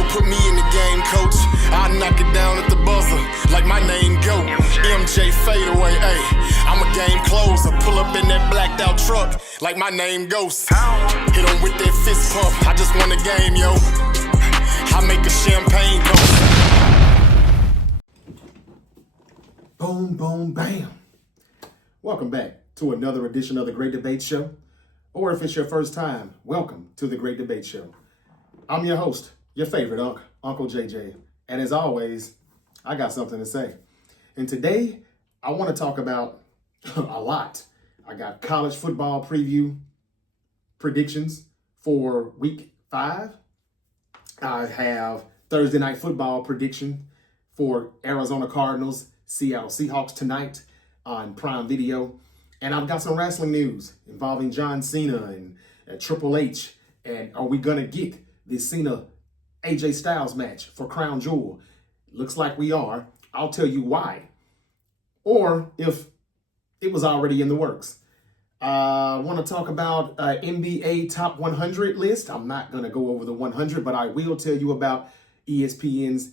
yo, put me in the game, coach. I knock it down at the buzzer, like my name go. MJ fade away, ayy. I'm a game closer. Pull up in that blacked out truck, like my name Ghost. Hit him with that fist pump, I just won the game, yo. I make a champagne toast. Boom, boom, bam. Welcome back to another edition of The Great Debate Show. Or if it's your first time, welcome to The Great Debate Show. I'm your host, your favorite Uncle JJ. And as always, I got something to say. And today, I want to talk about a lot. I got college football preview predictions for week 5. I have Thursday night football prediction for Arizona Cardinals, Seattle Seahawks tonight on Prime Video. And I've got some wrestling news involving John Cena and Triple H. And are we going to get the Cena AJ Styles match for Crown Jewel? Looks like we are. I'll tell you why. Or if it was already in the works. I want to talk about NBA Top 100 list. I'm not going to go over the 100, but I will tell you about ESPN's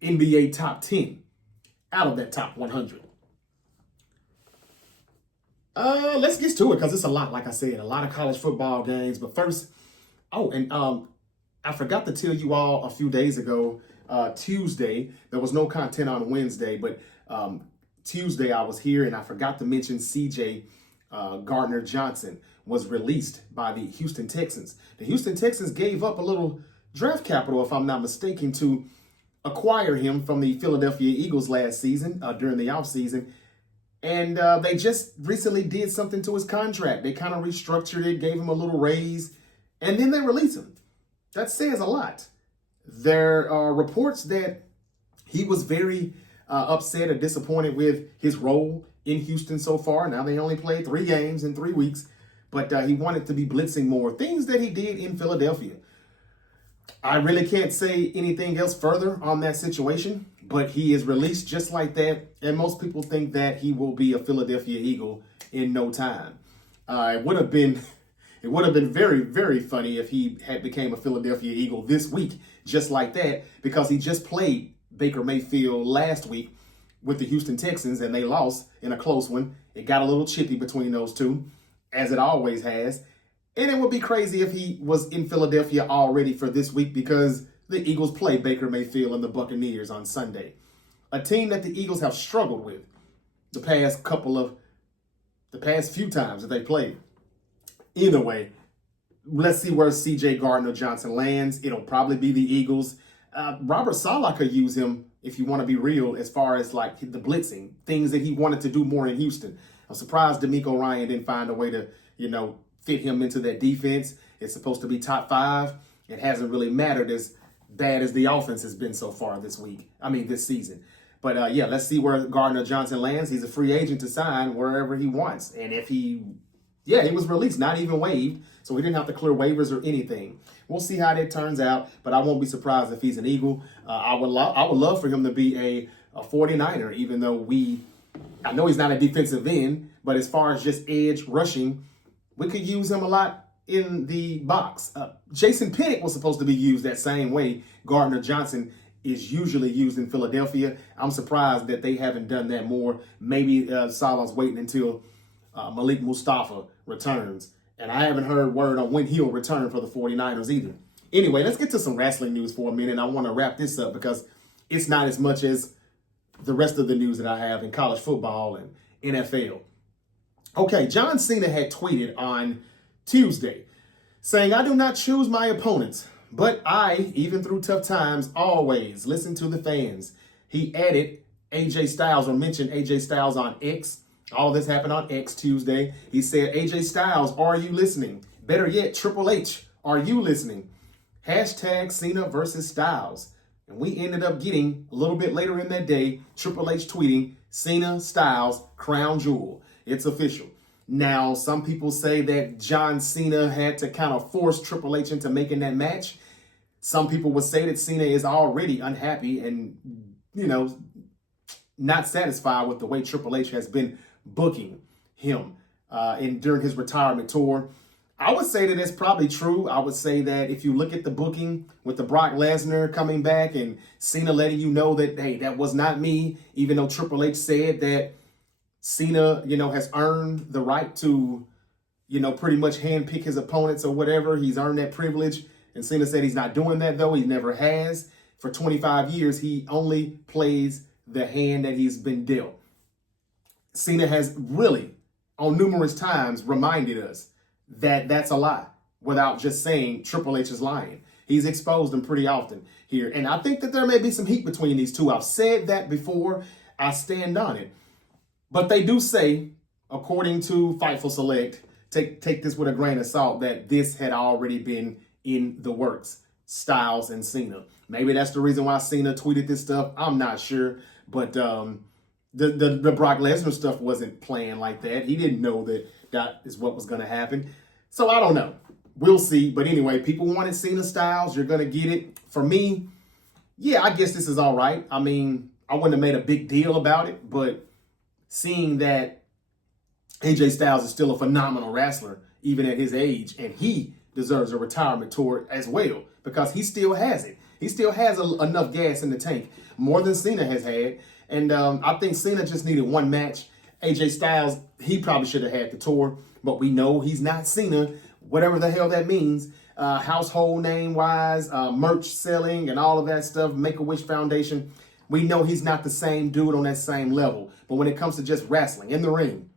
NBA Top 10 out of that Top 100. Let's get to it because it's a lot, like I said, a lot of college football games. But first, I forgot to tell you all a few days ago, Tuesday, there was no content on Wednesday, but Tuesday I was here and I forgot to mention CJ Gardner-Johnson was released by the Houston Texans. The Houston Texans gave up a little draft capital, if I'm not mistaken, to acquire him from the Philadelphia Eagles last season, during the offseason. And they just recently did something to his contract. They kind of restructured it, gave him a little raise, and then they released him. That says a lot. There are reports that he was very upset or disappointed with his role in Houston so far. Now they only played 3 games in 3 weeks, but he wanted to be blitzing more. Things that he did in Philadelphia. I really can't say anything else further on that situation, but he is released just like that. And most people think that he will be a Philadelphia Eagle in no time. It would have been very, very funny if he had became a Philadelphia Eagle this week, just like that, because he just played Baker Mayfield last week with the Houston Texans and they lost in a close one. It got a little chippy between those two, as it always has. And it would be crazy if he was in Philadelphia already for this week because the Eagles play Baker Mayfield and the Buccaneers on Sunday. A team that the Eagles have struggled with the past few times that they played. Either way, let's see where CJ Gardner-Johnson lands. It'll probably be the Eagles. Robert Saleh could use him, if you want to be real, as far as like the blitzing, things that he wanted to do more in Houston. I'm surprised DeMeco Ryan didn't find a way to, fit him into that defense. It's supposed to be top 5. It hasn't really mattered as bad as the offense has been so far this season. But let's see where Gardner-Johnson lands. He's a free agent to sign wherever he wants. And if he was released, not even waived, so he didn't have to clear waivers or anything. We'll see how that turns out, but I won't be surprised if he's an Eagle. I would love for him to be a 49er, even though I know he's not a defensive end, but as far as just edge rushing, we could use him a lot in the box. Jason Pinnock was supposed to be used that same way Gardner-Johnson is usually used in Philadelphia. I'm surprised that they haven't done that more. Maybe Saleh's waiting until Malik Mustafa returns. And I haven't heard word on when he'll return for the 49ers either. Anyway, let's get to some wrestling news for a minute. I want to wrap this up because it's not as much as the rest of the news that I have in college football and NFL. Okay, John Cena had tweeted on Tuesday saying, "I do not choose my opponents, but I, even through tough times, always listen to the fans." He added AJ Styles, or mentioned AJ Styles on X. All this happened on X Tuesday. He said, "AJ Styles, are you listening? Better yet, Triple H, are you listening? Hashtag Cena versus Styles." And we ended up getting, a little bit later in that day, Triple H tweeting, "Cena, Styles, Crown Jewel. It's official." Now, some people say that John Cena had to kind of force Triple H into making that match. Some people would say that Cena is already unhappy and, not satisfied with the way Triple H has been booking him during his retirement tour. I would say that it's probably true. I would say that if you look at the booking with the Brock Lesnar coming back and Cena letting you know that, hey, that was not me, even though Triple H said that Cena, has earned the right to, pretty much handpick his opponents or whatever. He's earned that privilege. And Cena said he's not doing that, though. He never has. For 25 years, he only plays the hand that he's been dealt. Cena has really, on numerous times, reminded us that that's a lie without just saying Triple H is lying. He's exposed them pretty often here. And I think that there may be some heat between these two. I've said that before. I stand on it. But they do say, according to Fightful Select, take this with a grain of salt, that this had already been in the works. Styles and Cena. Maybe that's the reason why Cena tweeted this stuff. I'm not sure. But the Brock Lesnar stuff wasn't planned like that. He didn't know that is what was going to happen. So I don't know. We'll see. But anyway, people wanted Cena Styles. You're going to get it. For me, yeah, I guess this is all right. I mean, I wouldn't have made a big deal about it. But seeing that AJ Styles is still a phenomenal wrestler, even at his age, and he deserves a retirement tour as well, because he still has it. He still has enough gas in the tank, more than Cena has had. And I think Cena just needed one match. AJ Styles, he probably should have had the tour, but we know he's not Cena, whatever the hell that means. Household name-wise, merch selling and all of that stuff, Make-A-Wish Foundation. We know he's not the same dude on that same level. But when it comes to just wrestling in the ring,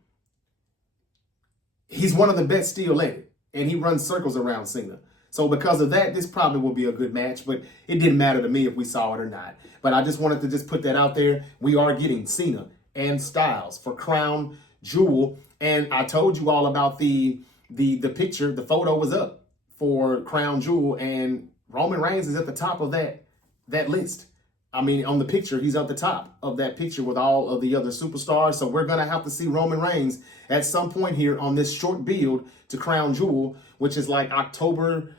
he's one of the best still at it. And he runs circles around Cena. So because of that, this probably will be a good match. But it didn't matter to me if we saw it or not. But I just wanted to just put that out there. We are getting Cena and Styles for Crown Jewel. And I told you all about the picture. The photo was up for Crown Jewel. And Roman Reigns is at the top of that list. I mean, on the picture, he's at the top of that picture with all of the other superstars. So we're going to have to see Roman Reigns at some point here on this short build to Crown Jewel, which is like October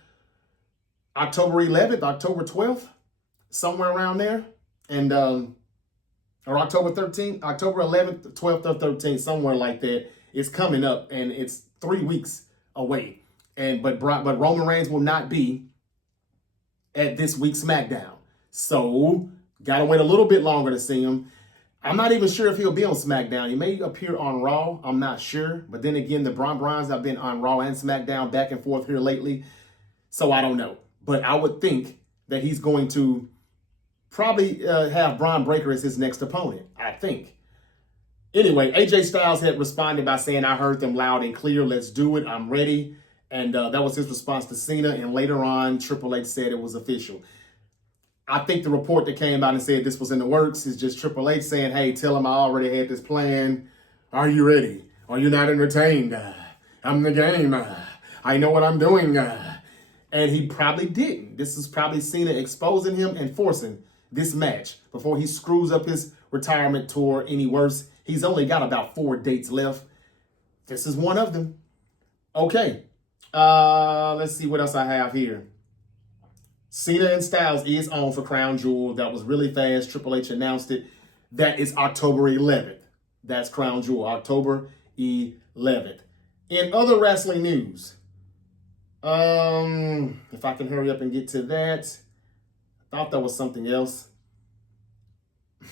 11th, October 12th, somewhere around there. And, or October 13th, October 11th, 12th or 13th, somewhere like that. It's coming up and it's 3 weeks away. But Roman Reigns will not be at this week's SmackDown. So, got to wait a little bit longer to see him. I'm not even sure if he'll be on SmackDown. He may appear on Raw. I'm not sure. But then again, the Bron Browns have been on Raw and SmackDown back and forth here lately. So, I don't know. But I would think that he's going to probably have Braun Breaker as his next opponent. I think. Anyway, AJ Styles had responded by saying, I heard them loud and clear. Let's do it. I'm ready. And that was his response to Cena. And later on, Triple H said it was official. I think the report that came out and said this was in the works is just Triple H saying, hey, tell him I already had this plan. Are you ready? Are you not entertained? I'm the game. I know what I'm doing. And he probably didn't. This is probably Cena exposing him and forcing this match before he screws up his retirement tour any worse. He's only got about 4 dates left. This is one of them. Okay. Let's see what else I have here. Cena and Styles is on for Crown Jewel. That was really fast. Triple H announced it. That is October 11th. That's Crown Jewel, October 11th. In other wrestling news, if I can hurry up and get to that, I thought that was something else.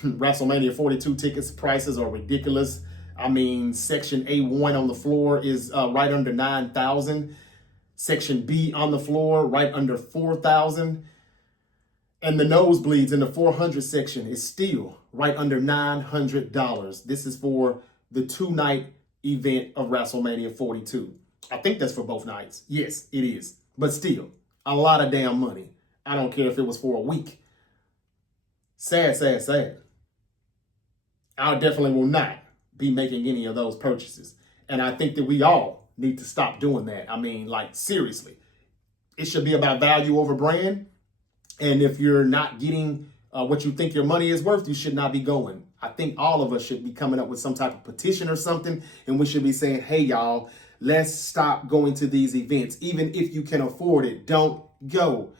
WrestleMania 42 tickets prices are ridiculous. I mean, Section A1 on the floor is right under $9,000. Section B on the floor, right under $4,000. And the nosebleeds in the 400 section is still right under $900. This is for the 2-night event of WrestleMania 42. I think that's for both nights. Yes, it is. But still, a lot of damn money. I don't care if it was for a week. Sad, sad, sad. I definitely will not be making any of those purchases. And I think that we all need to stop doing that. I mean, like, seriously. It should be about value over brand. And if you're not getting what you think your money is worth, you should not be going. I think all of us should be coming up with some type of petition or something. And we should be saying, hey, y'all, let's stop going to these events. Even if you can afford it, don't go.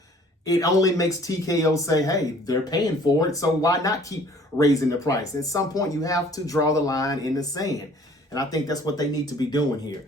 It only makes TKO say, hey, they're paying for it, so why not keep raising the price? At some point, you have to draw the line in the sand. And I think that's what they need to be doing here.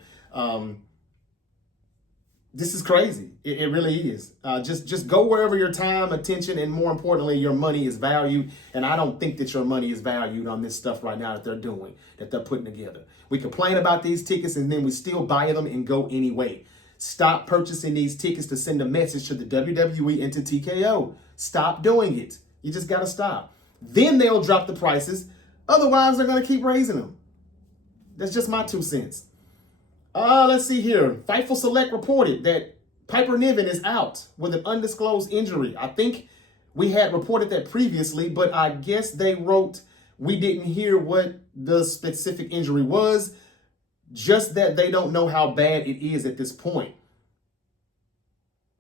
This is crazy. It really is. Just go wherever your time, attention, and more importantly, your money is valued. And I don't think that your money is valued on this stuff right now that they're doing, that they're putting together. We complain about these tickets and then we still buy them and go anyway. Stop purchasing these tickets to send a message to the WWE and to TKO. Stop doing it. You just got to stop. Then they'll drop the prices. Otherwise, they're going to keep raising them. That's just my 2 cents. Let's see here. Fightful Select reported that Piper Niven is out with an undisclosed injury. I think we had reported that previously, but I guess they wrote we didn't hear what the specific injury was, just that they don't know how bad it is at this point.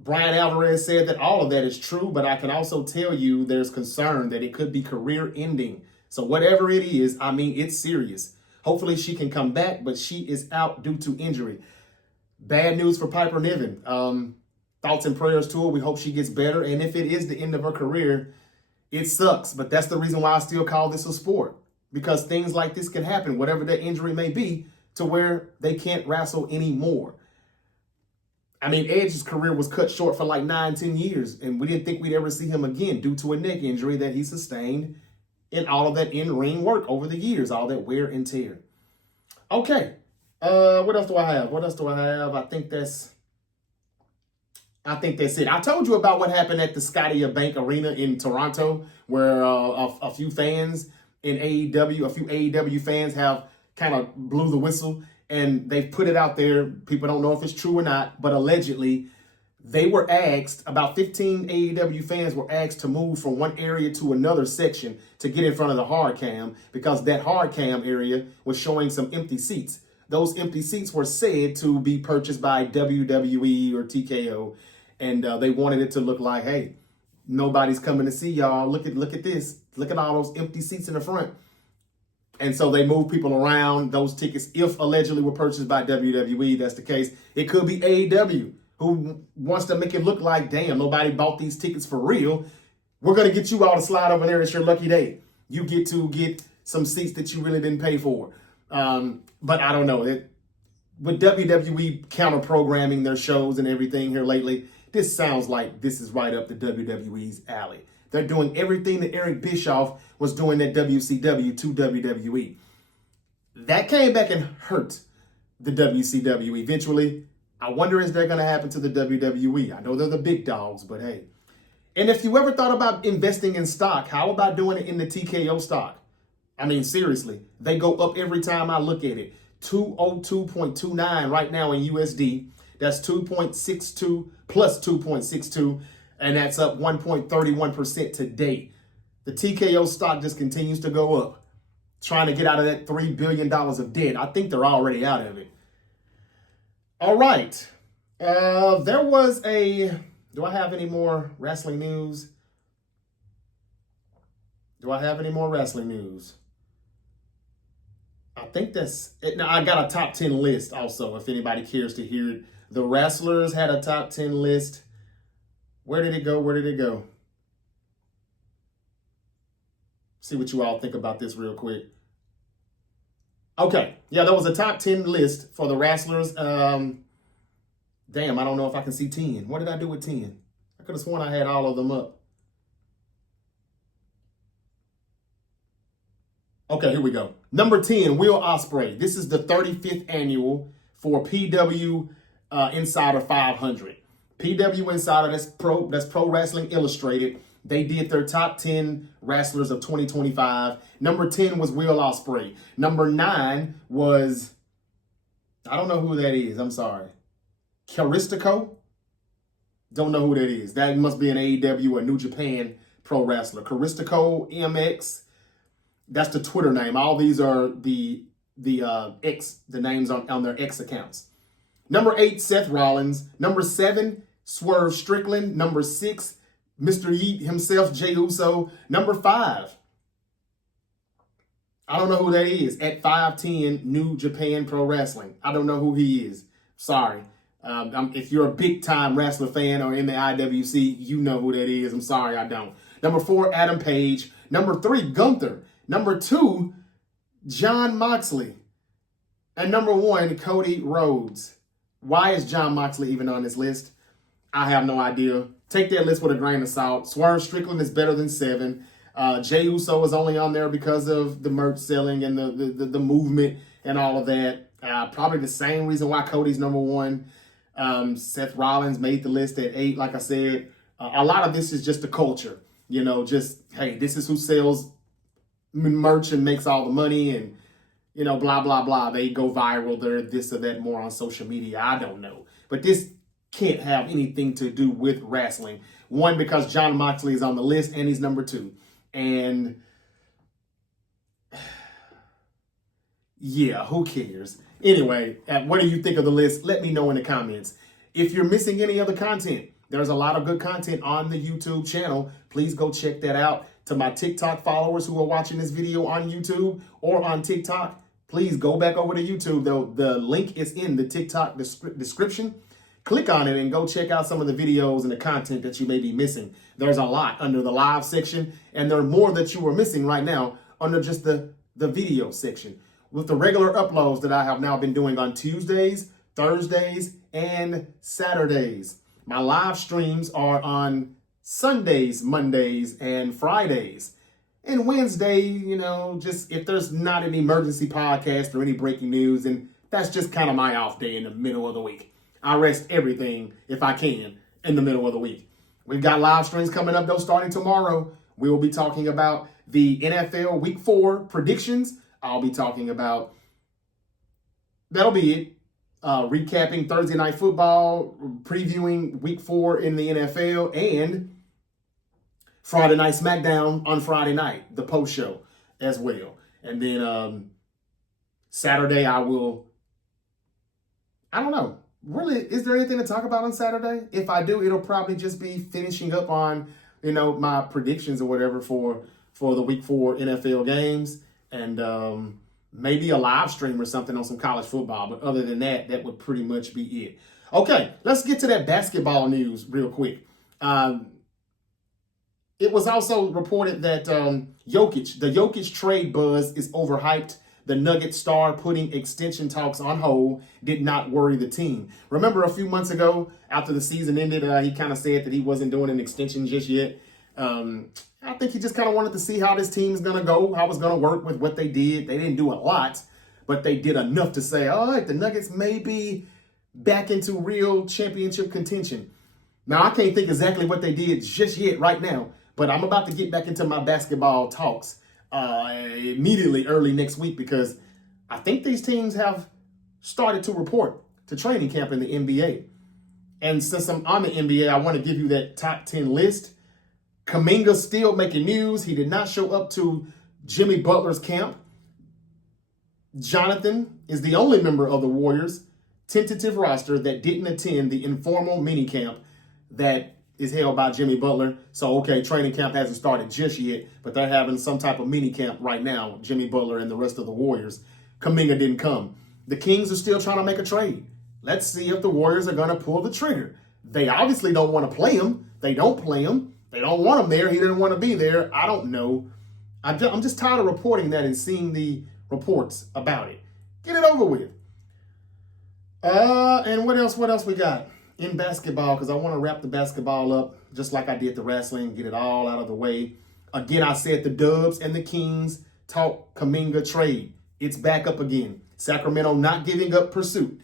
Brian Alvarez said that all of that is true, but I can also tell you there's concern that it could be career ending. So whatever it is, I mean, it's serious. Hopefully she can come back, but she is out due to injury. Bad news for Piper Niven. Thoughts and prayers to her. We hope she gets better. And if it is the end of her career, it sucks. But that's the reason why I still call this a sport. Because things like this can happen, whatever that injury may be, to where they can't wrestle anymore. I mean, Edge's career was cut short for like 9-10 years. And we didn't think we'd ever see him again due to a neck injury that he sustained in all of that in-ring work over the years, all that wear and tear. Okay. What else do I have? I think that's it. I told you about what happened at the Scotiabank Arena in Toronto, where a few fans in AEW, a few AEW fans have kind of blew the whistle, and they've put it out there. People don't know if it's true or not, but allegedly they were asked, about 15 AEW fans were asked to move from one area to another section to get in front of the hard cam because that hard cam area was showing some empty seats. Those empty seats were said to be purchased by WWE or TKO, and they wanted it to look like, hey, nobody's coming to see y'all. Look at this. Look at all those empty seats in the front. And so they moved people around. Those tickets, if allegedly were purchased by WWE, that's the case. It could be AEW, who wants to make it look like, damn, nobody bought these tickets for real. We're going to get you all to slide over there. It's your lucky day. You get to get some seats that you really didn't pay for. But I don't know. With WWE counter-programming their shows and everything here lately, this sounds like this is right up the WWE's alley. They're doing everything that Eric Bischoff was doing at WCW to WWE. That came back and hurt the WCW eventually. I wonder is that going to happen to the WWE? I know they're the big dogs, but hey. And if you ever thought about investing in stock, how about doing it in the TKO stock? I mean, seriously, they go up every time I look at it. 202.29 right now in USD. That's 2.62 plus 2.62, and that's up 1.31% today. The TKO stock just continues to go up, trying to get out of that $3 billion of debt. I think they're already out of it. All right. There was do I have any more wrestling news? I think that's it. Now, I got a top 10 list also, if anybody cares to hear it. The wrestlers had a top 10 list. Where did it go? See what you all think about this real quick. Okay. Yeah, there was a top 10 list for the wrestlers. Damn, I don't know if I can see 10. What did I do with 10? I could have sworn I had all of them up. Okay, here we go. Number 10, Will Ospreay. This is the 35th annual for PW Insider 500. PW Insider, that's Pro Wrestling Illustrated. They did their top 10 wrestlers of 2025. Number 10 was Will Ospreay. Number 9 was, I don't know who that is. I'm sorry. Caristico? Don't know who that is. That must be an AEW or New Japan pro wrestler. Caristico MX. That's the Twitter name. All these are the names on their X accounts. Number 8, Seth Rollins. Number 7, Swerve Strickland. Number 6, Mr. Yeet himself, Jey Uso. Number 5, I don't know who that is. At 5'10", New Japan Pro Wrestling. I don't know who he is. Sorry. If you're a big-time wrestler fan or in the IWC, you know who that is. I'm sorry, I don't. Number 4, Adam Page. Number 3, Gunther. Number 2, Jon Moxley. And number 1, Cody Rhodes. Why is Jon Moxley even on this list? I have no idea. Take that list with a grain of salt. Swerve Strickland is better than 7. Jey Uso is only on there because of the merch selling and the movement and all of that. Probably the same reason why Cody's number 1. Seth Rollins made the list at 8, like I said. A lot of this is just the culture. You know, just, hey, this is who sells merch and makes all the money and, you know, blah, blah, blah. They go viral. They're this or that more on social media. I don't know. But this can't have anything to do with wrestling. 1, because Jon Moxley is on the list and he's number 2. And yeah, who cares? Anyway, what do you think of the list? Let me know in the comments. If you're missing any other content, there's a lot of good content on the YouTube channel. Please go check that out. To my TikTok followers who are watching this video on YouTube or on TikTok, please go back over to YouTube. The link is in the TikTok description. Click on it and go check out some of the videos and the content that you may be missing. There's a lot under the live section, and there are more that you are missing right now under just the video section. With the regular uploads that I have now been doing on Tuesdays, Thursdays, and Saturdays. My live streams are on Sundays, Mondays, and Fridays. And Wednesday, you know, just if there's not an emergency podcast or any breaking news, and that's just kind of my off day in the middle of the week. I rest everything, if I can, in the middle of the week. We've got live streams coming up, though, starting tomorrow. We will be talking about the NFL Week 4 predictions. I'll be talking about, that'll be it. Recapping Thursday Night Football, previewing Week 4 in the NFL, and Friday Night SmackDown on Friday night, the post show as well. And then Saturday I don't know. Really, is there anything to talk about on Saturday? If I do, it'll probably just be finishing up on, you know, my predictions or whatever for the Week 4 NFL games. And maybe a live stream or something on some college football. But other than that, that would pretty much be it. Okay, let's get to that basketball news real quick. It was also reported that the Jokic trade buzz is overhyped. The Nuggets star putting extension talks on hold did not worry the team. Remember a few months ago, after the season ended, he kind of said that he wasn't doing an extension just yet. I think he just kind of wanted to see how this team's going to go, how it's going to work with what they did. They didn't do a lot, but they did enough to say, all right, the Nuggets may be back into real championship contention. Now, I can't think exactly what they did just yet right now, but I'm about to get back into my basketball talks immediately early next week, because I think these teams have started to report to training camp in the NBA. And since I'm on the NBA, I want to give you that top 10 list. Kuminga's still making news. He did not show up to Jimmy Butler's camp. Jonathan is the only member of the Warriors' tentative roster that didn't attend the informal minicamp that is held by Jimmy Butler. So, okay, training camp hasn't started just yet, but they're having some type of mini camp right now, Jimmy Butler and the rest of the Warriors. Kuminga didn't come. The Kings are still trying to make a trade. Let's see if the Warriors are going to pull the trigger. They obviously don't want to play him. They don't play him. They don't want him there. He didn't want to be there. I don't know. I'm just tired of reporting that and seeing the reports about it. Get it over with. And what else we got in basketball? Because I want to wrap the basketball up just like I did the wrestling, get it all out of the way. Again, I said the Dubs and the Kings talk Kuminga trade. It's back up again. Sacramento not giving up pursuit.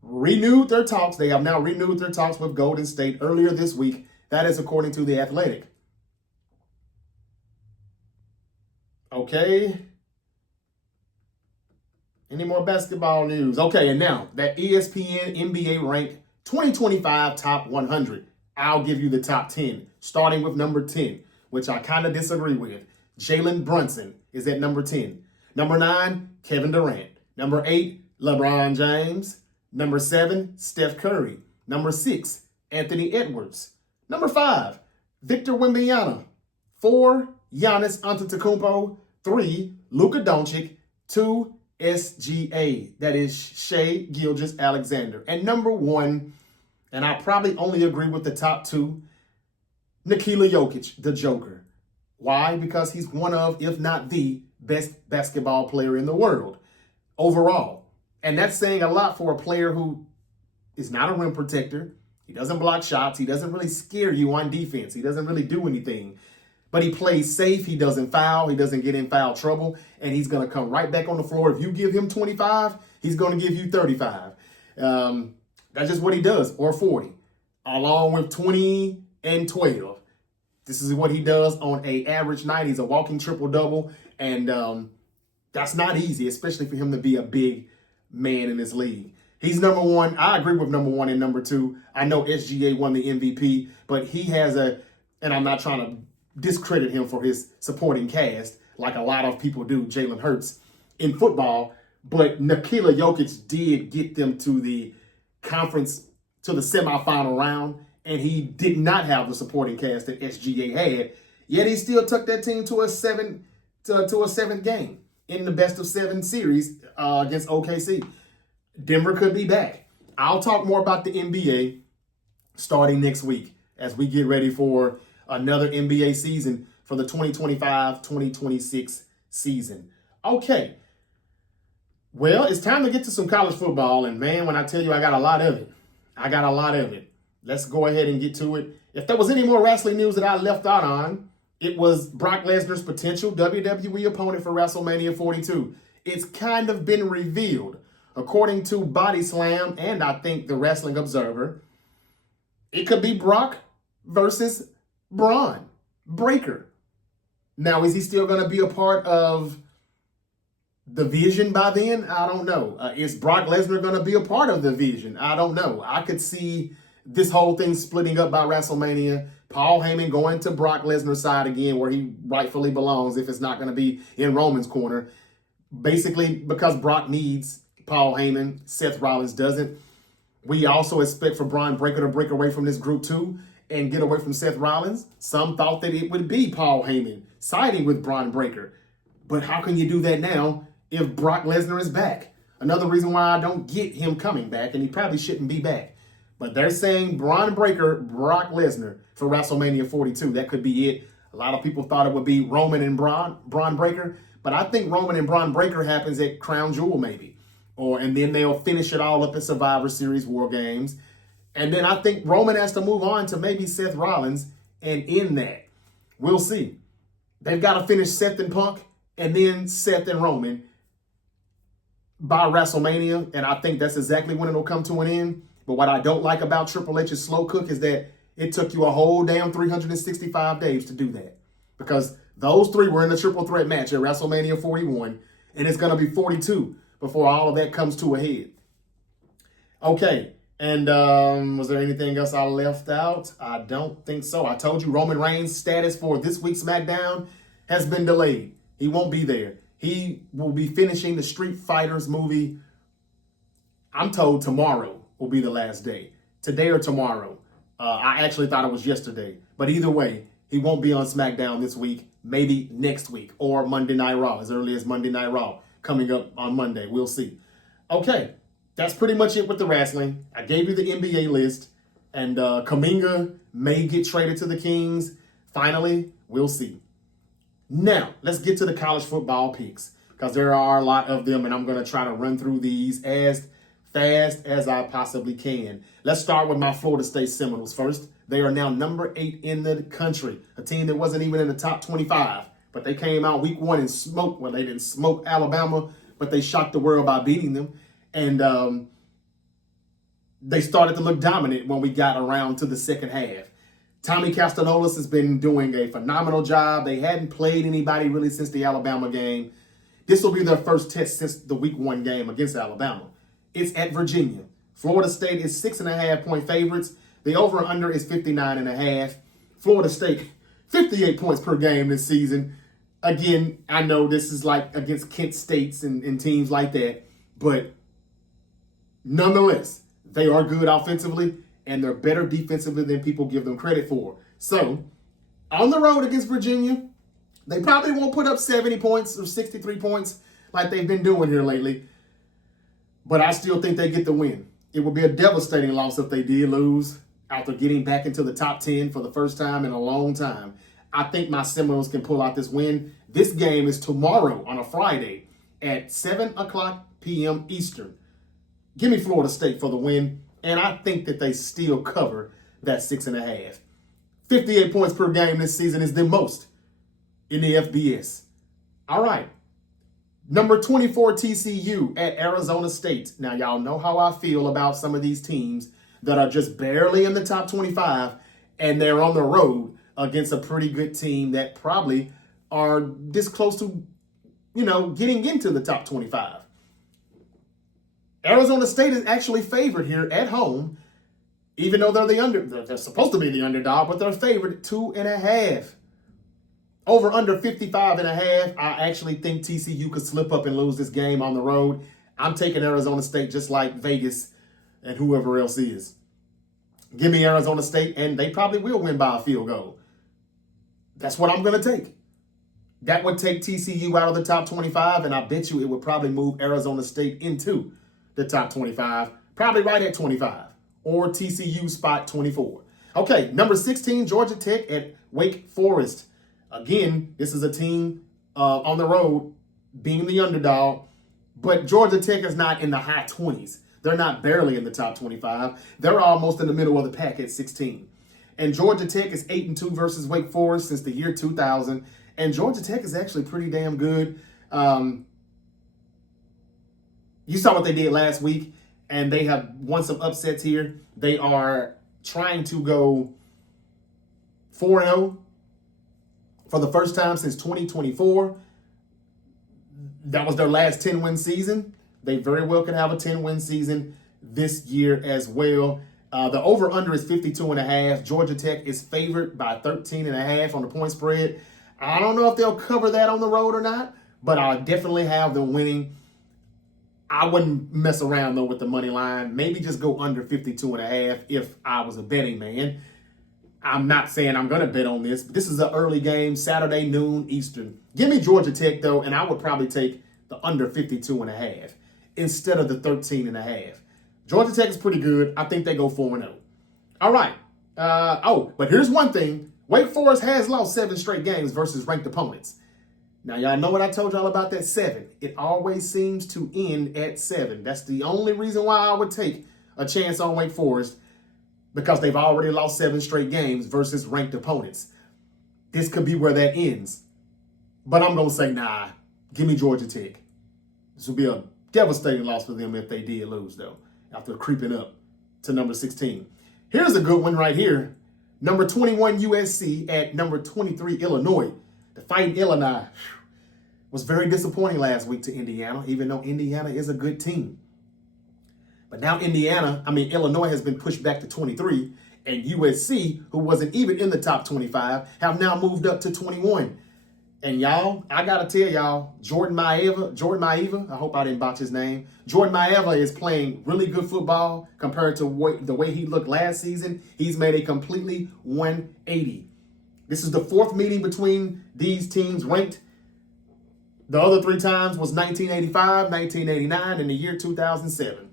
Renewed their talks. They have now renewed their talks with Golden State earlier this week. That is according to The Athletic. Okay. Any more basketball news? Okay, and now that ESPN NBA ranked 2025 top 100. I'll give you the top 10, starting with number 10, which I kind of disagree with. Jalen Brunson is at number 10. Number 9, Kevin Durant. Number 8, LeBron James. Number 7, Steph Curry. Number 6, Anthony Edwards. Number 5, Victor Wembanyama. 4, Giannis Antetokounmpo. 3, Luka Doncic. 2, SGA. That is Shai Gilgeous-Alexander. And number 1, and I probably only agree with the top 2, Nikola Jokic, the Joker. Why? Because he's one of, if not the best basketball player in the world overall. And that's saying a lot for a player who is not a rim protector. He doesn't block shots. He doesn't really scare you on defense. He doesn't really do anything. But he plays safe. He doesn't foul. He doesn't get in foul trouble. And he's going to come right back on the floor. If you give him 25, he's going to give you 35. That's just what he does, or 40, along with 20 and 12. This is what he does on an average night. He's a walking triple-double. And that's not easy, especially for him to be a big man in this league. He's number one. I agree with number one and number two. I know SGA won the MVP, but he has and I'm not trying to discredit him for his supporting cast like a lot of people do, Jalen Hurts, in football. But Nikola Jokic did get them to the conference, to the semifinal round, and he did not have the supporting cast that SGA had. Yet he still took that team to a seventh game in the best of 7 series against OKC. Denver could be back. I'll talk more about the NBA starting next week as we get ready for another NBA season for the 2025-2026 season. Okay. Well, it's time to get to some college football. And man, when I tell you I got a lot of it. Let's go ahead and get to it. If there was any more wrestling news that I left out on, it was Brock Lesnar's potential WWE opponent for WrestleMania 42. It's kind of been revealed. According to Body Slam and I think the Wrestling Observer, it could be Brock versus Braun Breaker. Now, is he still going to be a part of the Vision by then? I don't know. Is Brock Lesnar going to be a part of the Vision? I don't know. I could see this whole thing splitting up by WrestleMania. Paul Heyman going to Brock Lesnar's side again where he rightfully belongs if it's not going to be in Roman's corner. Basically, because Brock needs Paul Heyman, Seth Rollins doesn't. We also expect for Braun Breaker to break away from this group too and get away from Seth Rollins. Some thought that it would be Paul Heyman siding with Braun Breaker. But how can you do that now if Brock Lesnar is back? Another reason why I don't get him coming back, and he probably shouldn't be back. But they're saying Braun Breaker, Brock Lesnar for WrestleMania 42. That could be it. A lot of people thought it would be Roman and Braun Breaker. But I think Roman and Braun Breaker happens at Crown Jewel maybe. And then they'll finish it all up at Survivor Series War Games. And then I think Roman has to move on to maybe Seth Rollins and end that. We'll see. They've got to finish Seth and Punk and then Seth and Roman by WrestleMania. And I think that's exactly when it'll come to an end. But what I don't like about Triple H's slow cook is that it took you a whole damn 365 days to do that. Because those three were in the triple threat match at WrestleMania 41. And it's going to be 42 before all of that comes to a head. Okay, and was there anything else I left out? I don't think so. I told you Roman Reigns' status for this week's SmackDown has been delayed. He won't be there. He will be finishing the Street Fighters movie. I'm told tomorrow will be the last day. Today or tomorrow. I actually thought it was yesterday. But either way, he won't be on SmackDown this week. Maybe next week or Monday Night Raw, as early as Monday Night Raw. Coming up on Monday. We'll see. Okay, that's pretty much it with the wrestling. I gave you the NBA list, and Kuminga may get traded to the Kings. Finally, we'll see. Now, let's get to the college football picks, because there are a lot of them, and I'm going to try to run through these as fast as I possibly can. Let's start with my Florida State Seminoles first. They are now number 8 in the country, a team that wasn't even in the top 25. But they came out week 1 and smoked. Well, they didn't smoke Alabama, but they shocked the world by beating them. And they started to look dominant when we got around to the second half. Tommy Castagnoli has been doing a phenomenal job. They hadn't played anybody really since the Alabama game. This will be their first test since the week 1 game against Alabama. It's at Virginia. Florida State is 6.5-point favorites. The over-under is 59.5. Florida State, 58 points per game this season. Again, I know this is like against Kent States and teams like that, but nonetheless, they are good offensively and they're better defensively than people give them credit for. So, on the road against Virginia, they probably won't put up 70 points or 63 points like they've been doing here lately, but I still think they get the win. It would be a devastating loss if they did lose after getting back into the top 10 for the first time in a long time. I think my Seminoles can pull out this win. This game is tomorrow on a Friday at 7 o'clock p.m. Eastern. Give me Florida State for the win. And I think that they still cover that 6.5. 58 points per game this season is the most in the FBS. All right. Number 24, TCU at Arizona State. Now, y'all know how I feel about some of these teams that are just barely in the top 25, and they're on the road against a pretty good team that probably are this close to, getting into the top 25. Arizona State is actually favored here at home, even though they're supposed to be the underdog, but they're favored 2.5. Over under 55.5. I actually think TCU could slip up and lose this game on the road. I'm taking Arizona State just like Vegas and whoever else is. Give me Arizona State, and they probably will win by a field goal. That's what I'm going to take. That would take TCU out of the top 25, and I bet you it would probably move Arizona State into the top 25, probably right at 25, or TCU spot 24. Okay, number 16, Georgia Tech at Wake Forest. Again, this is a team on the road being the underdog, but Georgia Tech is not in the high 20s. They're not barely in the top 25. They're almost in the middle of the pack at 16. And Georgia Tech is 8-2 versus Wake Forest since the year 2000. And Georgia Tech is actually pretty damn good. You saw what they did last week, and they have won some upsets here. They are trying to go 4-0 for the first time since 2024. That was their last 10-win season. They very well could have a 10-win season this year as well. The over-under is 52.5. Georgia Tech is favored by 13.5 on the point spread. I don't know if they'll cover that on the road or not, but I definitely have them winning. I wouldn't mess around, though, with the money line. Maybe just go under 52.5 if I was a betting man. I'm not saying I'm going to bet on this, but this is an early game, Saturday, noon, Eastern. Give me Georgia Tech, though, and I would probably take the under 52.5 instead of the 13.5. Georgia Tech is pretty good. I think they go 4-0. All right. But here's one thing. Wake Forest has lost 7 straight games versus ranked opponents. Now, y'all know what I told y'all about that 7. It always seems to end at 7. That's the only reason why I would take a chance on Wake Forest, because they've already lost 7 straight games versus ranked opponents. This could be where that ends. But I'm going to say, nah, give me Georgia Tech. This would be a devastating loss for them if they did lose, though, after creeping up to number 16. Here's a good one right here. Number 21 USC at number 23 Illinois. The Fighting Illini was very disappointing last week to Indiana, even though Indiana is a good team. But now Illinois has been pushed back to 23, and USC, who wasn't even in the top 25, have now moved up to 21. And y'all, I got to tell y'all, Jordan Maeva, I hope I didn't botch his name. Jordan Maeva is playing really good football compared to the way he looked last season. He's made a completely 180. This is the 4th meeting between these teams ranked. The other 3 times was 1985, 1989, and the year 2007.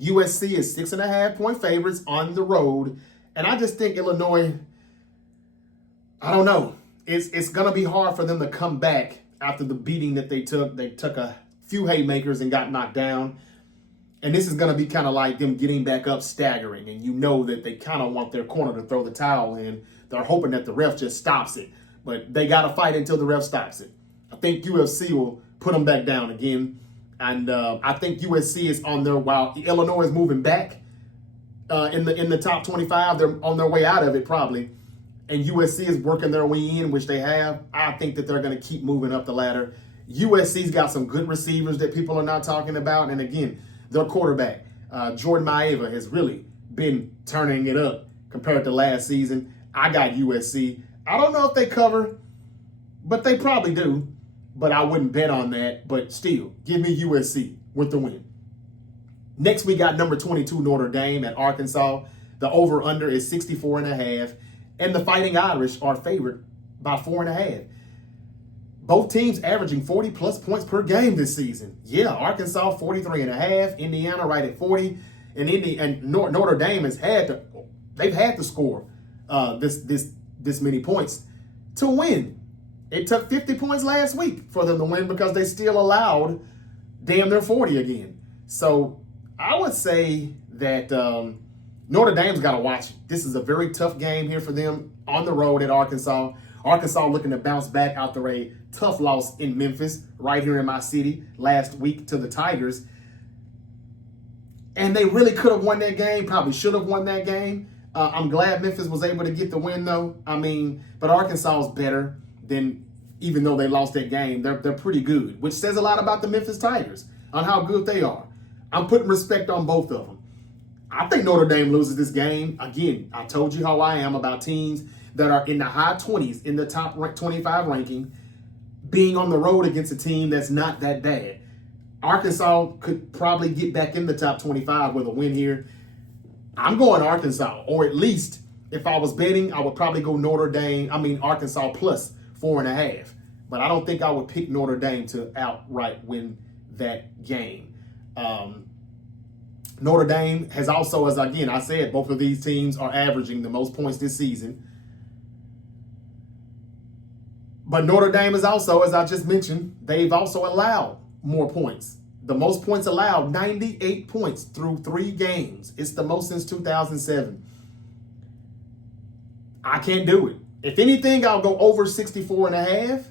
USC is 6.5-point favorites on the road. And I just think Illinois, I don't know. It's going to be hard for them to come back after the beating that they took. They took a few haymakers and got knocked down. And this is going to be kind of like them getting back up staggering. And you know that they kind of want their corner to throw the towel in. They're hoping that the ref just stops it. But they got to fight until the ref stops it. I think UFC will put them back down again. And I think USC is on their, while Illinois is moving back in the top 25, they're on their way out of it probably. And USC is working their way in, which they have. I think that they're going to keep moving up the ladder. USC's got some good receivers that people are not talking about. And again, their quarterback, Jordan Maeva, has really been turning it up compared to last season. I got USC. I don't know if they cover, but they probably do. But I wouldn't bet on that. But still, give me USC with the win. Next, we got number 22 Notre Dame at Arkansas. The over-under is 64.5. And the Fighting Irish are favored by 4.5. Both teams averaging 40-plus points per game this season. Yeah, Arkansas 43.5, Indiana right at 40, and Notre Dame has had to score this many points to win. It took 50 points last week for them to win because they still allowed damn near 40 again. So I would say that Notre Dame's got to watch it. This is a very tough game here for them on the road at Arkansas. Arkansas looking to bounce back after a tough loss in Memphis, right here in my city, last week to the Tigers. And they really could have won that game, probably should have won that game. I'm glad Memphis was able to get the win, though. I mean, but Arkansas is better than, even though they lost that game, they're pretty good, which says a lot about the Memphis Tigers on how good they are. I'm putting respect on both of them. I think Notre Dame loses this game. Again, I told you how I am about teams that are in the high 20s in the top 25 ranking being on the road against a team that's not that bad. Arkansas could probably get back in the top 25 with a win here. I'm going Arkansas, or at least if I was betting, I would probably go Arkansas plus 4.5. But I don't think I would pick Notre Dame to outright win that game. Notre Dame has also, as again I said, both of these teams are averaging the most points this season. But Notre Dame is also, as I just mentioned, they've also allowed more points. The most points allowed, 98 points through 3 games. It's the most since 2007. I can't do it. If anything, I'll go over 64.5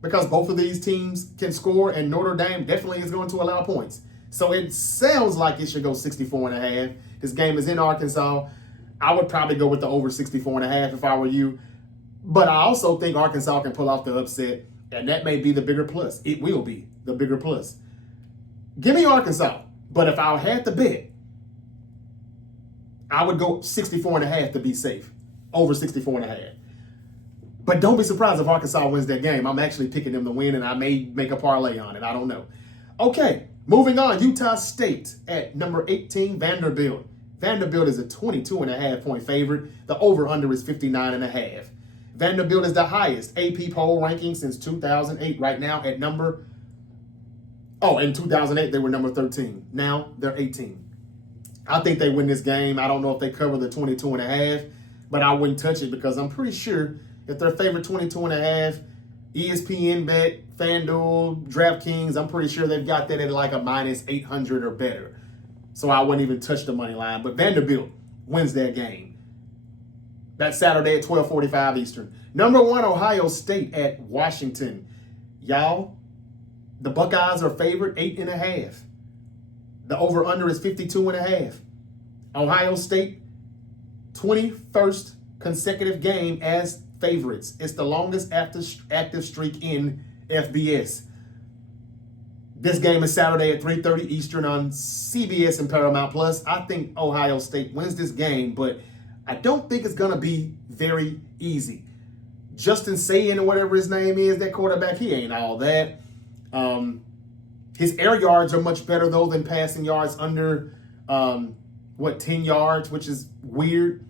because both of these teams can score and Notre Dame definitely is going to allow points. So it sounds like it should go 64.5. This game is in Arkansas. I would probably go with the over 64.5 if I were you. But I also think Arkansas can pull off the upset, and that may be the bigger plus. It will be the bigger plus. Give me Arkansas, but if I had to bet, I would go 64.5 to be safe, over 64.5. But don't be surprised if Arkansas wins that game. I'm actually picking them to win, and I may make a parlay on it. I don't know. Okay, moving on. Utah State at number 18, Vanderbilt. Vanderbilt is a 22.5 point favorite. The over-under is 59.5. Vanderbilt is the highest AP poll ranking since 2008. Right now at number... Oh, in 2008, they were number 13. Now they're 18. I think they win this game. I don't know if they cover the 22.5, but I wouldn't touch it because I'm pretty sure if they're favored 22.5, ESPN bet, FanDuel, DraftKings, I'm pretty sure they've got that at like a minus 800 or better. So I wouldn't even touch the money line. But Vanderbilt wins that game. That's Saturday at 12:45 Eastern. Number 1, Ohio State at Washington. Y'all, the Buckeyes are favored 8.5. The over-under is 52.5. Ohio State, 21st consecutive game as favorites. It's the longest active streak in FBS. This game is Saturday at 3:30 Eastern on CBS and Paramount Plus. I think Ohio State wins this game, but I don't think it's going to be very easy. Justin Sayin, or whatever his name is, that quarterback, he ain't all that. His air yards are much better, though, than passing yards under, 10 yards, which is weird.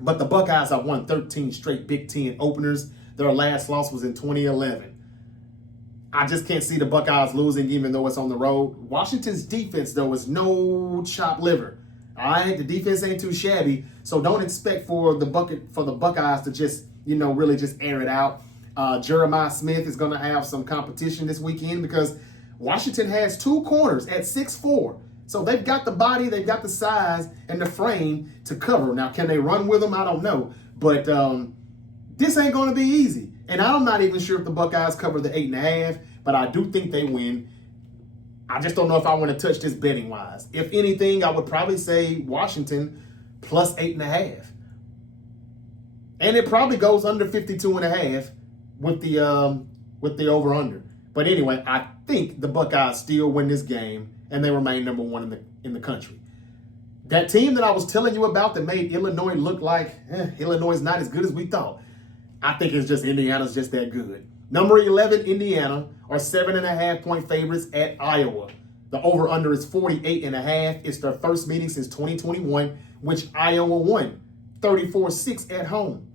But the Buckeyes have won 13 straight Big Ten openers. Their last loss was in 2011. I just can't see the Buckeyes losing, even though it's on the road. Washington's defense, though, is no chopped liver. All right, the defense ain't too shabby, so don't expect for the Buckeyes to just, really just air it out. Jeremiah Smith is going to have some competition this weekend because Washington has 2 corners at 6'4". So they've got the body, they've got the size and the frame to cover. Now, can they run with them? I don't know. But this ain't going to be easy. And I'm not even sure if the Buckeyes cover the 8.5, but I do think they win. I just don't know if I want to touch this betting-wise. If anything, I would probably say Washington plus 8.5. And it probably goes under 52.5 with the over-under. But anyway, I think the Buckeyes still win this game, and they remain number 1 in the country. That team that I was telling you about that made Illinois look like Illinois is not as good as we thought, I think it's just Indiana's just that good. Number 11, Indiana, are 7.5 point favorites at Iowa. The over-under is 48.5. It's their first meeting since 2021, which Iowa won 34-6 at home.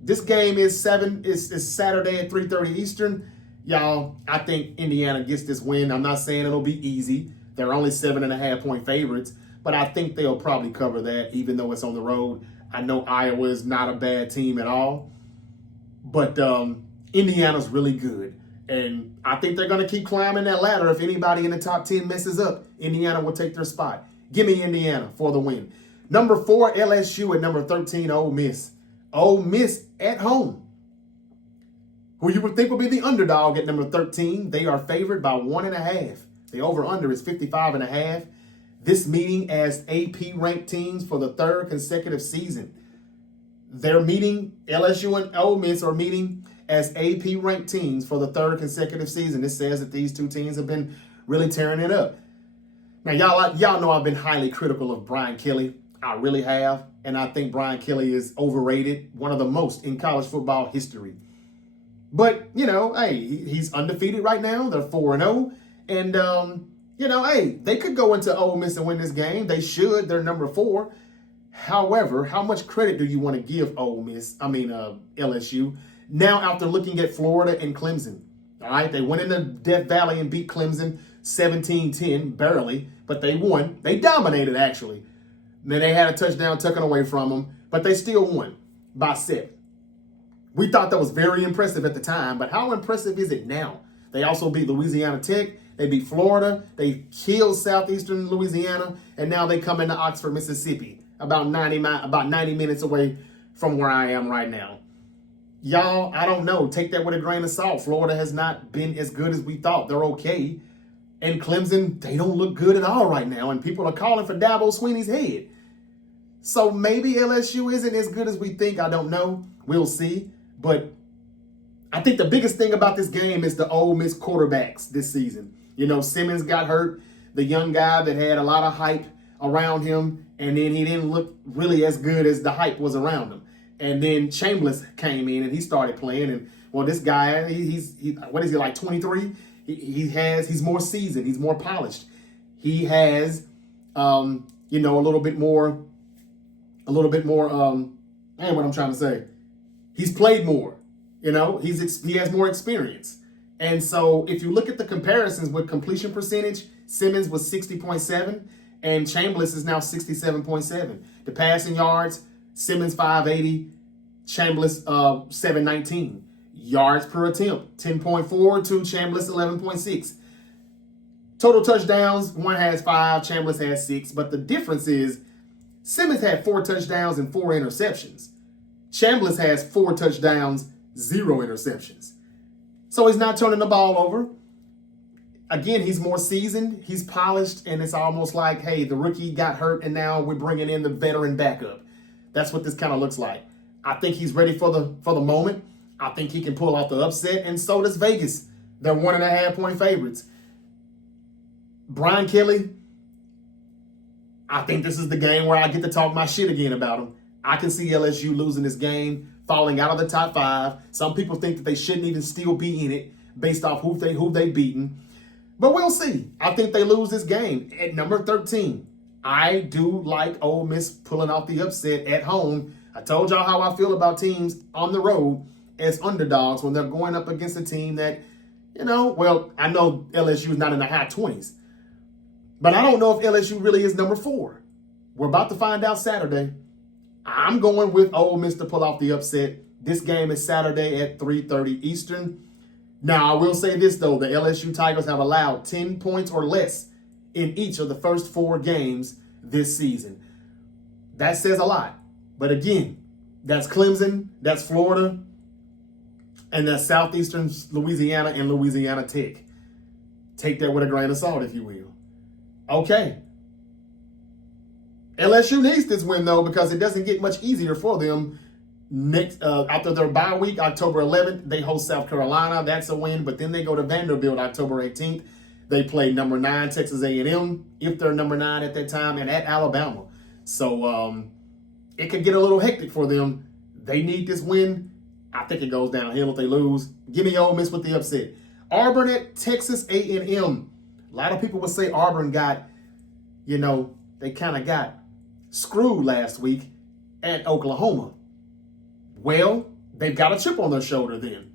This game is Saturday at 3:30 Eastern. Y'all, I think Indiana gets this win. I'm not saying it'll be easy. They're only 7.5 point favorites, but I think they'll probably cover that, even though it's on the road. I know Iowa is not a bad team at all, but Indiana's really good. And I think they're going to keep climbing that ladder. If anybody in the top 10 messes up, Indiana will take their spot. Give me Indiana for the win. Number 4, LSU at number 13, Ole Miss. Ole Miss at home. Who you would think would be the underdog at number 13. They are favored by 1.5. The over-under is 55.5. This meeting as AP ranked teams for the 3rd consecutive season. They're meeting, LSU and Ole Miss are meeting as AP ranked teams for the 3rd consecutive season. This says that these two teams have been really tearing it up. Now, y'all know I've been highly critical of Brian Kelly. I really have. And I think Brian Kelly is overrated, one of the most in college football history. But, hey, he's undefeated right now. They're 4-0. And, hey, they could go into Ole Miss and win this game. They should. They're number 4. However, how much credit do you want to give LSU? Now, after looking at Florida and Clemson, all right, they went into Death Valley and beat Clemson 17-10, barely, but they won. They dominated, actually. Then they had a touchdown taken away from them, but they still won by 7. We thought that was very impressive at the time, but how impressive is it now? They also beat Louisiana Tech. They beat Florida. They killed Southeastern Louisiana, and now they come into Oxford, Mississippi, about 90 minutes away from where I am right now. Y'all, I don't know. Take that with a grain of salt. Florida has not been as good as we thought. They're okay. And Clemson, they don't look good at all right now, and people are calling for Dabo Swinney's head. So maybe LSU isn't as good as we think. I don't know. We'll see. But I think the biggest thing about this game is the Ole Miss quarterbacks this season. Simmons got hurt, the young guy that had a lot of hype around him, and then he didn't look really as good as the hype was around him. And then Chambliss came in and he started playing. And well, this guy, he's what is he, like 23? He's more seasoned, he's more polished. He has, a little bit more. What I'm trying to say. He's played more. He has more experience. And so if you look at the comparisons with completion percentage, Simmons was 60.7 and Chambliss is now 67.7. The passing yards, Simmons 580, Chambliss 719. Yards per attempt, 10.4 to Chambliss 11.6. Total touchdowns, one has 5, Chambliss has 6. But the difference is Simmons had 4 touchdowns and 4 interceptions. Chambliss has 4 touchdowns, 0 interceptions. So he's not turning the ball over. Again, he's more seasoned, he's polished, and it's almost like, hey, the rookie got hurt, and now we're bringing in the veteran backup. That's what this kind of looks like. I think he's ready for the moment. I think he can pull off the upset, and so does Vegas. They're 1.5-point favorites. Brian Kelly, I think this is the game where I get to talk my shit again about him. I can see LSU losing this game, falling out of the top 5. Some people think that they shouldn't even still be in it based off who they beaten. But we'll see. I think they lose this game at number 13. I do like Ole Miss pulling off the upset at home. I told y'all how I feel about teams on the road as underdogs when they're going up against a team that, I know LSU is not in the high 20s. But I don't know if LSU really is number 4. We're about to find out Saturday. I'm going with Ole Miss to pull off the upset. This game is Saturday at 3:30 Eastern. Now, I will say this, though. The LSU Tigers have allowed 10 points or less in each of the first 4 games this season. That says a lot. But again, that's Clemson, that's Florida, and that's Southeastern Louisiana and Louisiana Tech. Take that with a grain of salt, if you will. Okay. LSU needs this win, though, because it doesn't get much easier for them. Next, after their bye week, October 11th, they host South Carolina. That's a win. But then they go to Vanderbilt October 18th. They play number 9 Texas A&M, if they're number 9 at that time, and at Alabama. So it could get a little hectic for them. They need this win. I think it goes downhill if they lose. Give me Ole Miss with the upset. Auburn at Texas A&M. A lot of people would say Auburn got, they kind of got screwed last week at Oklahoma. Well, they've got a chip on their shoulder then.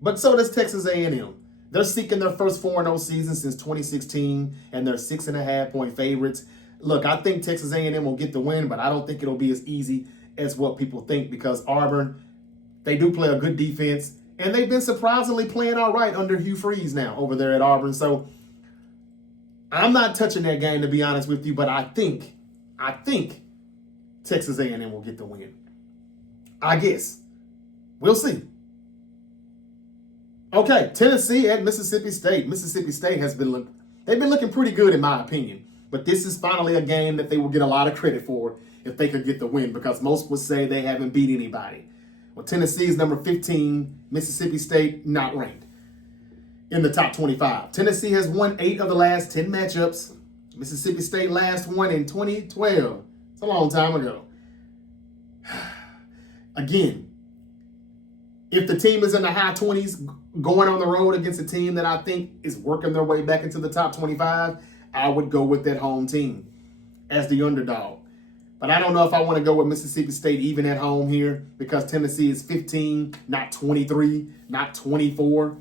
But so does Texas A&M. They're seeking their first 4-0 season since 2016, and they're 6.5-point favorites. Look, I think Texas A&M will get the win, but I don't think it'll be as easy as what people think because Auburn, they do play a good defense, and they've been surprisingly playing all right under Hugh Freeze now over there at Auburn. So I'm not touching that game, to be honest with you, but I think Texas A&M will get the win. I guess. We'll see. Okay, Tennessee at Mississippi State. Mississippi State they've been looking pretty good in my opinion. But this is finally a game that they will get a lot of credit for if they could get the win, because most would say they haven't beat anybody. Well, Tennessee is number 15, Mississippi State not ranked in the top 25. Tennessee has won 8 of the last 10 matchups. Mississippi State last won in 2012. It's a long time ago. Again, if the team is in the high 20s going on the road against a team that I think is working their way back into the top 25, I would go with that home team as the underdog. But I don't know if I want to go with Mississippi State even at home here, because Tennessee is 15, not 23, not 24.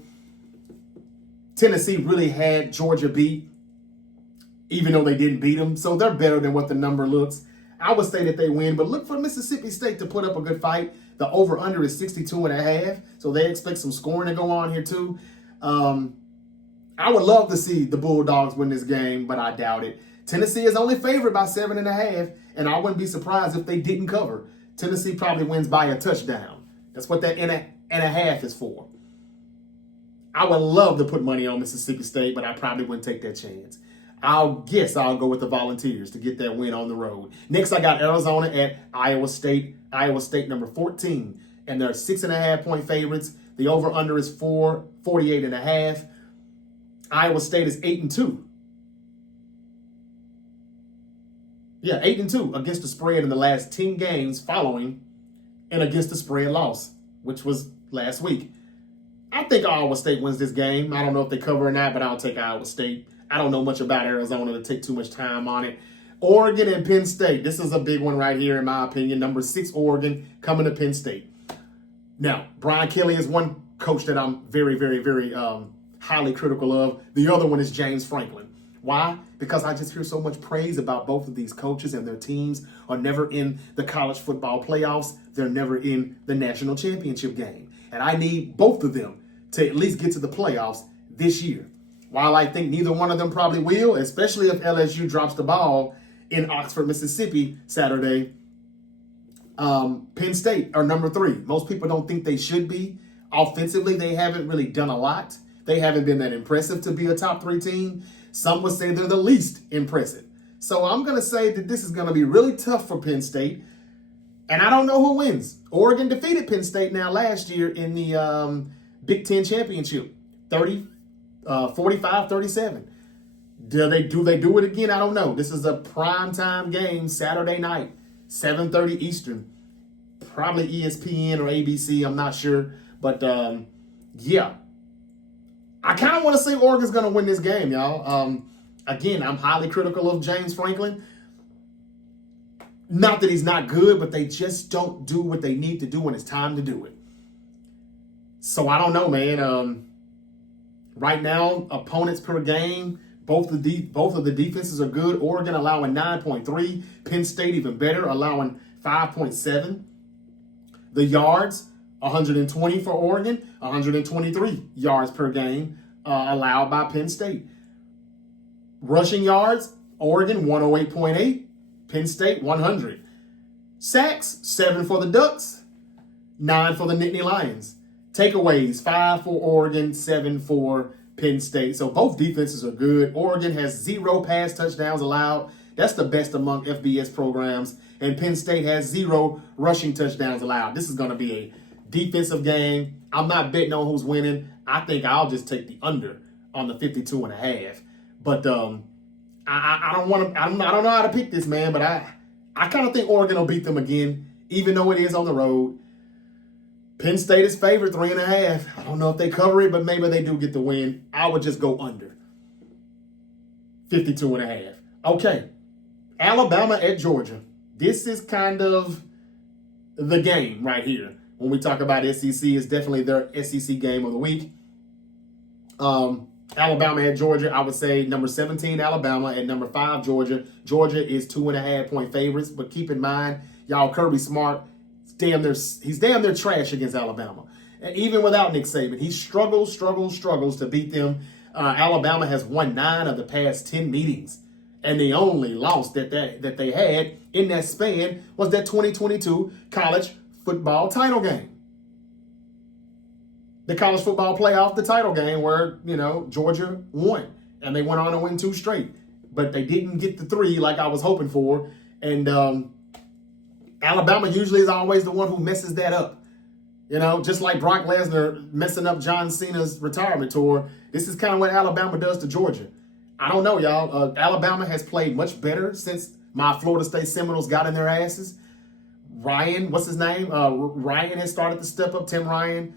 Tennessee really had Georgia beat, even though they didn't beat them. So they're better than what the number looks. I would say that they win, but look for Mississippi State to put up a good fight. The over-under is 62.5, so they expect some scoring to go on here too. I would love to see the Bulldogs win this game, but I doubt it. Tennessee is only favored by 7.5, and I wouldn't be surprised if they didn't cover. Tennessee probably wins by a touchdown. That's what that and a half is for. I would love to put money on Mississippi State, but I probably wouldn't take that chance. I'll go with the Volunteers to get that win on the road. Next, I got Arizona at Iowa State. Iowa State number 14, and they're 6.5-point favorites. The over-under is 48.5. Iowa State is 8-2. Yeah, 8-2 against the spread in the last 10 games following and against the spread loss, which was last week. I think Iowa State wins this game. I don't know if they cover or not, but I'll take Iowa State. I don't know much about Arizona to take too much time on it. Oregon and Penn State. This is a big one right here, in my opinion. Number 6, Oregon, coming to Penn State. Now, Brian Kelly is one coach that I'm very, very, very highly critical of. The other one is James Franklin. Why? Because I just hear so much praise about both of these coaches, and their teams are never in the college football playoffs. They're never in the national championship game. And I need both of them to at least get to the playoffs this year. While I think neither one of them probably will, especially if LSU drops the ball in Oxford, Mississippi, Saturday, Penn State are number 3. Most people don't think they should be. Offensively, they haven't really done a lot. They haven't been that impressive to be a top 3 team. Some would say they're the least impressive. So I'm going to say that this is going to be really tough for Penn State. And I don't know who wins. Oregon defeated Penn State now last year in the Big Ten Championship, 45-37. Do they do it again? I don't know. This is a primetime game, Saturday night, 7:30 Eastern. Probably ESPN or ABC, I'm not sure. But, yeah. I kind of want to say Oregon's going to win this game, y'all. Again, I'm highly critical of James Franklin. Not that he's not good, but they just don't do what they need to do when it's time to do it. So I don't know, man. Right now, opponents per game, both of the defenses are good. Oregon allowing 9.3. Penn State even better, allowing 5.7. The yards, 120 for Oregon, 123 yards per game allowed by Penn State. Rushing yards, Oregon 108.8, Penn State 100. Sacks, 7 for the Ducks, 9 for the Nittany Lions. Takeaways, 5 for Oregon, 7 for Penn State. So both defenses are good. Oregon has 0 pass touchdowns allowed. That's the best among FBS programs. And Penn State has 0 rushing touchdowns allowed. This is going to be a defensive game. I'm not betting on who's winning. I think I'll just take the under on the 52.5. But I don't know how to pick this, man. But I kind of think Oregon will beat them again, even though it is on the road. Penn State is favored 3.5. I don't know if they cover it, but maybe they do get the win. I would just go under 52.5. Okay, Alabama at Georgia. This is kind of the game right here. When we talk about SEC, it's definitely their SEC game of the week. Alabama at Georgia, I would say number 17, Alabama, at number 5, Georgia. Georgia is 2.5-point favorites, but keep in mind, y'all, Kirby Smart, he's damn near trash against Alabama. And even without Nick Saban, he struggles to beat them. Alabama has won 9 of the past 10 meetings. And the only loss that they had in that span was that 2022 college football title game. The college football playoff, the title game where, Georgia won. And they went on to win 2 straight. But they didn't get the 3 like I was hoping for. And Alabama usually is always the one who messes that up. Just like Brock Lesnar messing up John Cena's retirement tour, this is kind of what Alabama does to Georgia. I don't know, y'all. Alabama has played much better since my Florida State Seminoles got in their asses. Ryan, what's his name? Ryan has started to step up, Tim Ryan.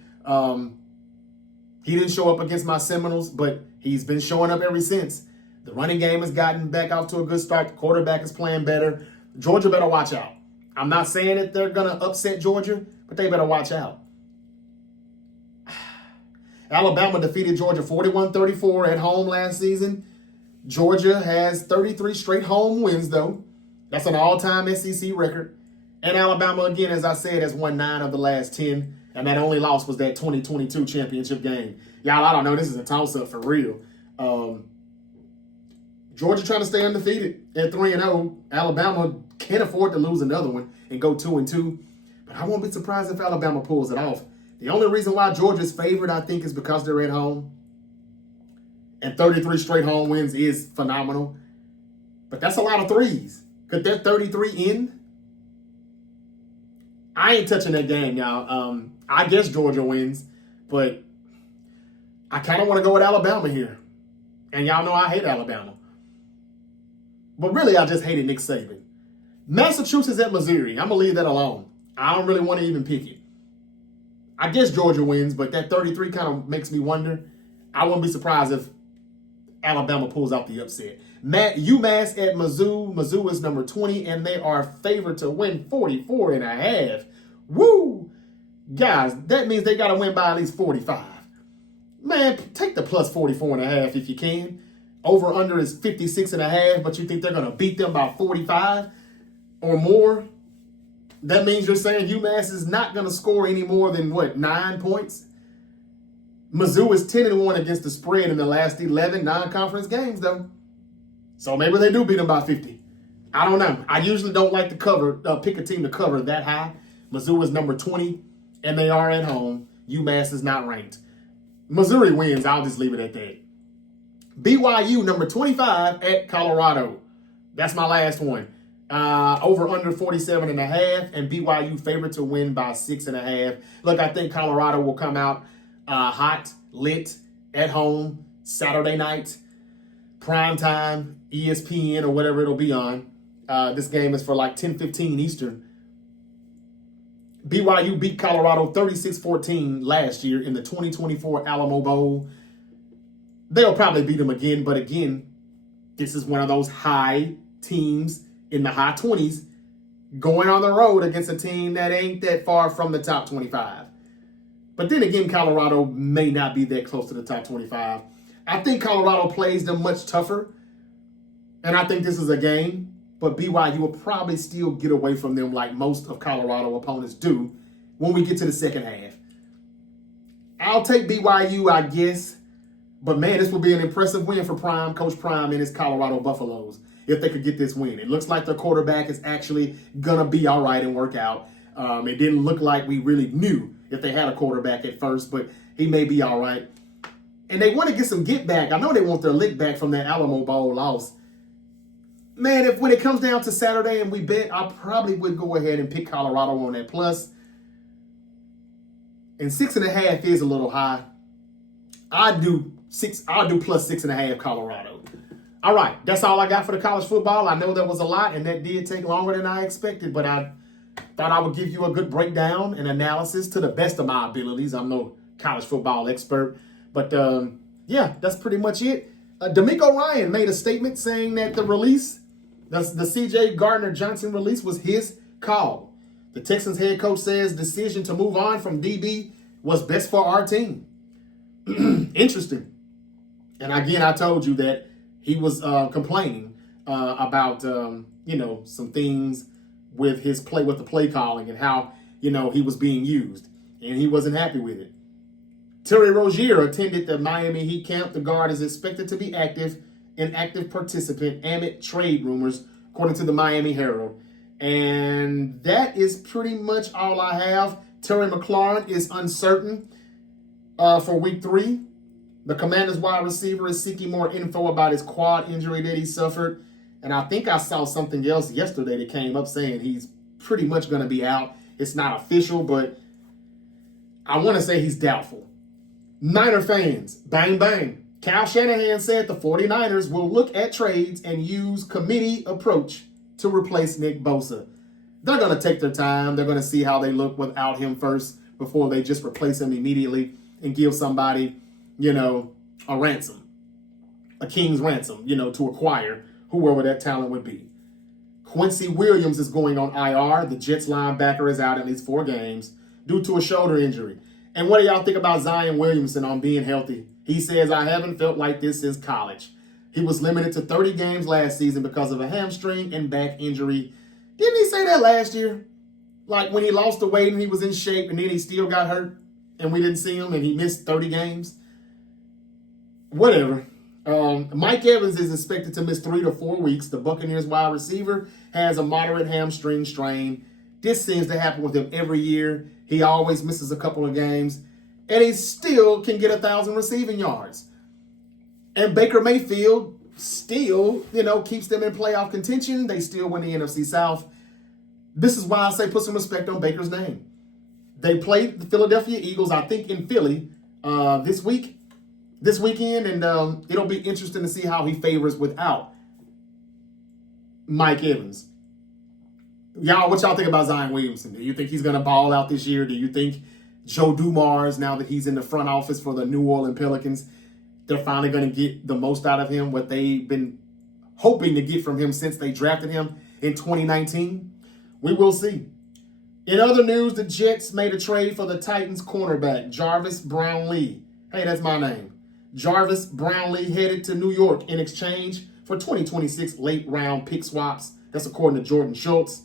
He didn't show up against my Seminoles, but he's been showing up ever since. The running game has gotten back off to a good start. The quarterback is playing better. Georgia better watch out. I'm not saying that they're going to upset Georgia, but they better watch out. Alabama defeated Georgia 41-34 at home last season. Georgia has 33 straight home wins, though. That's an all-time SEC record. And Alabama, again, as I said, has won 9 of the last 10. And that only loss was that 2022 championship game. Y'all, I don't know. This is a toss-up for real. Georgia trying to stay undefeated at 3-0. Alabama can't afford to lose another one and go 2-2. But I won't be surprised if Alabama pulls it off. The only reason why Georgia's favored, I think, is because they're at home. And 33 straight home wins is phenomenal. But that's a lot of threes. Could that 33 end? I ain't touching that game, y'all. I guess Georgia wins, but I kind of want to go with Alabama here. And y'all know I hate Alabama. But really, I just hated Nick Saban. Massachusetts at Missouri. I'm going to leave that alone. I don't really want to even pick it. I guess Georgia wins, but that 33 kind of makes me wonder. I wouldn't be surprised if Alabama pulls out the upset. UMass at Mizzou. Mizzou is number 20, and they are favored to win 44.5. Woo! Guys, that means they got to win by at least 45. Man, take the plus 44.5 if you can. Over under is 56.5, but you think they're going to beat them by 45 or more? That means you're saying UMass is not going to score any more than, 9 points? Mizzou is 10-1 against the spread in the last 11 non-conference games, though. So maybe they do beat them by 50. I don't know. I usually don't like to pick a team to cover that high. Mizzou is number 20, and they are at home. UMass is not ranked. Missouri wins. I'll just leave it at that. BYU, number 25 at Colorado. That's my last one. Over under 47.5, and BYU favored to win by 6.5. Look, I think Colorado will come out hot, lit, at home, Saturday night, prime time, ESPN or whatever it'll be on. This game is for like 10:15 Eastern. BYU beat Colorado 36-14 last year in the 2024 Alamo Bowl. They'll probably beat them again, but again, this is one of those high teams in the high 20s going on the road against a team that ain't that far from the top 25. But then again, Colorado may not be that close to the top 25. I think Colorado plays them much tougher, and I think this is a game, but BYU will probably still get away from them like most of Colorado opponents do when we get to the second half. I'll take BYU, I guess, but man, this will be an impressive win for Coach Prime and his Colorado Buffaloes if they could get this win. It looks like their quarterback is actually going to be all right and work out. It didn't look like we really knew if they had a quarterback at first, but he may be all right. And they want to get some get back. I know they want their lick back from that Alamo Bowl loss. Man, when it comes down to Saturday and we bet, I probably would go ahead and pick Colorado on that plus. And 6.5 is a little high. I'll do plus 6.5 Colorado. All right, that's all I got for the college football. I know that was a lot, and that did take longer than I expected, but I thought I would give you a good breakdown and analysis to the best of my abilities. I'm no college football expert, but yeah, that's pretty much it. D'Amico Ryan made a statement saying that the release, the C.J. Gardner-Johnson release, was his call. The Texans head coach says decision to move on from DB was best for our team. Interesting. And again, I told you that he was complaining about, some things with his play, with the play calling and how, he was being used. And he wasn't happy with it. Terry Rozier attended the Miami Heat camp. The guard is expected to be an active participant amid trade rumors, according to the Miami Herald. And that is pretty much all I have. Terry McLaurin is uncertain for week 3. The Commanders wide receiver is seeking more info about his quad injury that he suffered. And I think I saw something else yesterday that came up saying he's pretty much going to be out. It's not official, but I want to say he's doubtful. Niner fans, bang, bang. Kyle Shanahan said the 49ers will look at trades and use committee approach to replace Nick Bosa. They're going to take their time. They're going to see how they look without him first before they just replace him immediately and give somebody, a ransom, a king's ransom, to acquire whoever that talent would be. Quincy Williams is going on IR. The Jets linebacker is out at least 4 games due to a shoulder injury. And what do y'all think about Zion Williamson on being healthy? He says, I haven't felt like this since college. He was limited to 30 games last season because of a hamstring and back injury. Didn't he say that last year? Like when he lost the weight and he was in shape and then he still got hurt and we didn't see him and he missed 30 games? Whatever. Mike Evans is expected to miss 3 to 4 weeks. The Buccaneers wide receiver has a moderate hamstring strain. This seems to happen with him every year. He always misses a couple of games, and he still can get 1,000 receiving yards. And Baker Mayfield still, keeps them in playoff contention. They still win the NFC South. This is why I say put some respect on Baker's name. They played the Philadelphia Eagles, I think, in Philly this weekend, and it'll be interesting to see how he favors without Mike Evans. Y'all, what y'all think about Zion Williamson? Do you think he's going to ball out this year? Do you think Joe Dumars, now that he's in the front office for the New Orleans Pelicans, they're finally going to get the most out of him, what they've been hoping to get from him since they drafted him in 2019? We will see. In other news, the Jets made a trade for the Titans cornerback, Jarvis Brownlee. Hey, that's my name. Jarvis Brownlee headed to New York in exchange for 2026 late-round pick swaps. That's according to Jordan Schultz.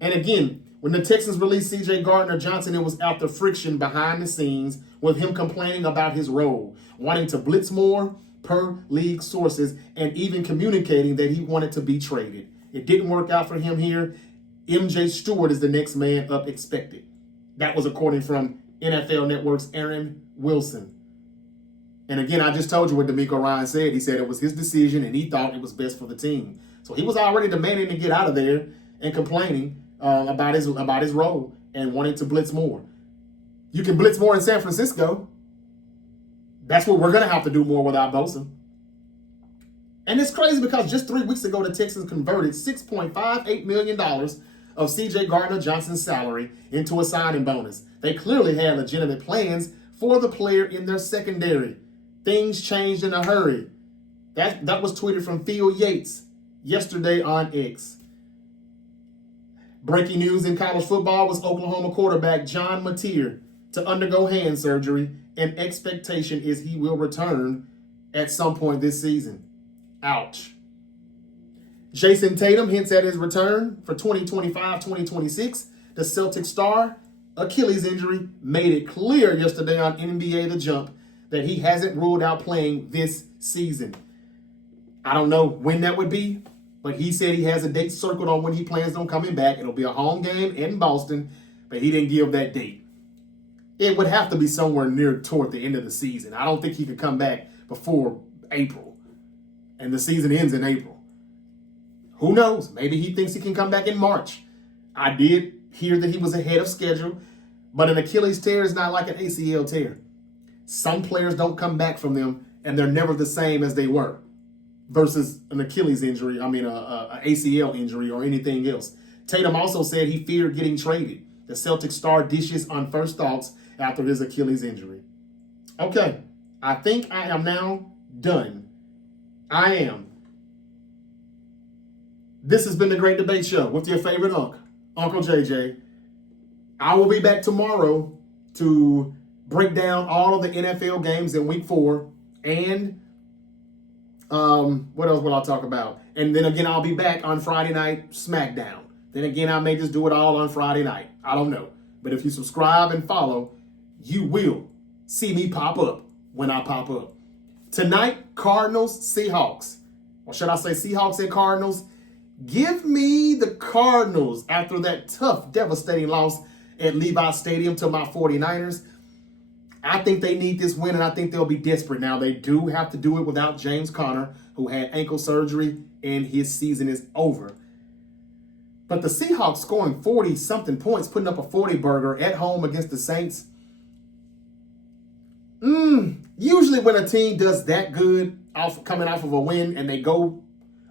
And again, when the Texans released C.J. Gardner-Johnson, it was after friction behind the scenes with him complaining about his role, wanting to blitz more per league sources, and even communicating that he wanted to be traded. It didn't work out for him here. M.J. Stewart is the next man up expected. That was according from NFL Network's Aaron Wilson. And again, I just told you what DeMeco Ryan said. He said it was his decision and he thought it was best for the team. So he was already demanding to get out of there and complaining about his role and wanting to blitz more. You can blitz more in San Francisco. That's what we're going to have to do more without Bosa. And it's crazy because just 3 weeks ago, the Texans converted $6.58 million of C.J. Gardner-Johnson's salary into a signing bonus. They clearly had legitimate plans for the player in their secondary. Things changed in a hurry. That was tweeted from Phil Yates yesterday on X. Breaking news in college football was Oklahoma quarterback John Mateer to undergo hand surgery, and expectation is he will return at some point this season. Ouch. Jason Tatum hints at his return for 2025-2026. The Celtics star Achilles injury made it clear yesterday on NBA The Jump that he hasn't ruled out playing this season. I don't know when that would be, but he said he has a date circled on when he plans on coming back. It'll be a home game in Boston, but he didn't give that date. It would have to be somewhere near toward the end of the season. I don't think he could come back before April, and the season ends in April. Who knows? Maybe he thinks he can come back in March. I did hear that he was ahead of schedule, but an Achilles tear is not like an ACL tear. Some players don't come back from them, and they're never the same as they were, versus an Achilles injury, an ACL injury or anything else. Tatum also said he feared getting traded. The Celtics star dishes on first thoughts after his Achilles injury. Okay, I think I am now done. I am. This has been the Great Debate Show with your favorite Uncle JJ. I will be back tomorrow to break down all of the NFL games in Week 4 and what else will I talk about? And then again, I'll be back on Friday night SmackDown. Then again, I may just do it all on Friday night. I don't know. But if you subscribe and follow, you will see me pop up when I pop up. Tonight, Cardinals, Seahawks. Or should I say Seahawks and Cardinals? Give me the Cardinals after that tough, devastating loss at Levi Stadium to my 49ers. I think they need this win, and I think they'll be desperate. Now, they do have to do it without James Conner, who had ankle surgery, and his season is over. But the Seahawks scoring 40-something points, putting up a 40-burger at home against the Saints. Usually when a team does that good, coming off of a win, and they go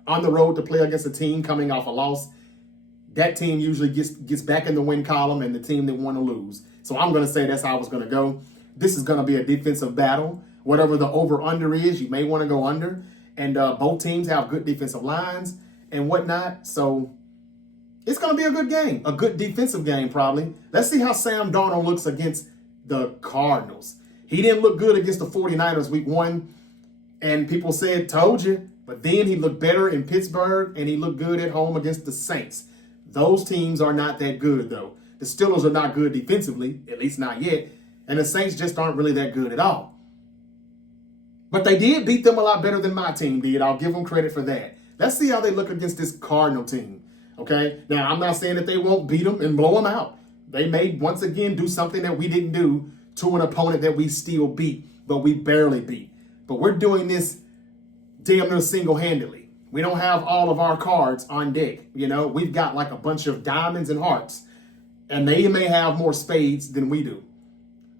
on the road to play against a team coming off a loss, that team usually gets back in the win column and the team that won to lose. So I'm going to say that's how it's going to go. This is going to be a defensive battle. Whatever the over-under is, you may want to go under. And both teams have good defensive lines and whatnot. So it's going to be a good game, a good defensive game probably. Let's see how Sam Darnold looks against the Cardinals. He didn't look good against the 49ers week 1. And people said, told you. But then he looked better in Pittsburgh and he looked good at home against the Saints. Those teams are not that good, though. The Steelers are not good defensively, at least not yet. And the Saints just aren't really that good at all. But they did beat them a lot better than my team did. I'll give them credit for that. Let's see how they look against this Cardinal team. Okay? Now, I'm not saying that they won't beat them and blow them out. They may, once again, do something that we didn't do to an opponent that we still beat, but we barely beat. But we're doing this damn near single-handedly. We don't have all of our cards on deck. You know, we've got like a bunch of diamonds and hearts, and they may have more spades than we do.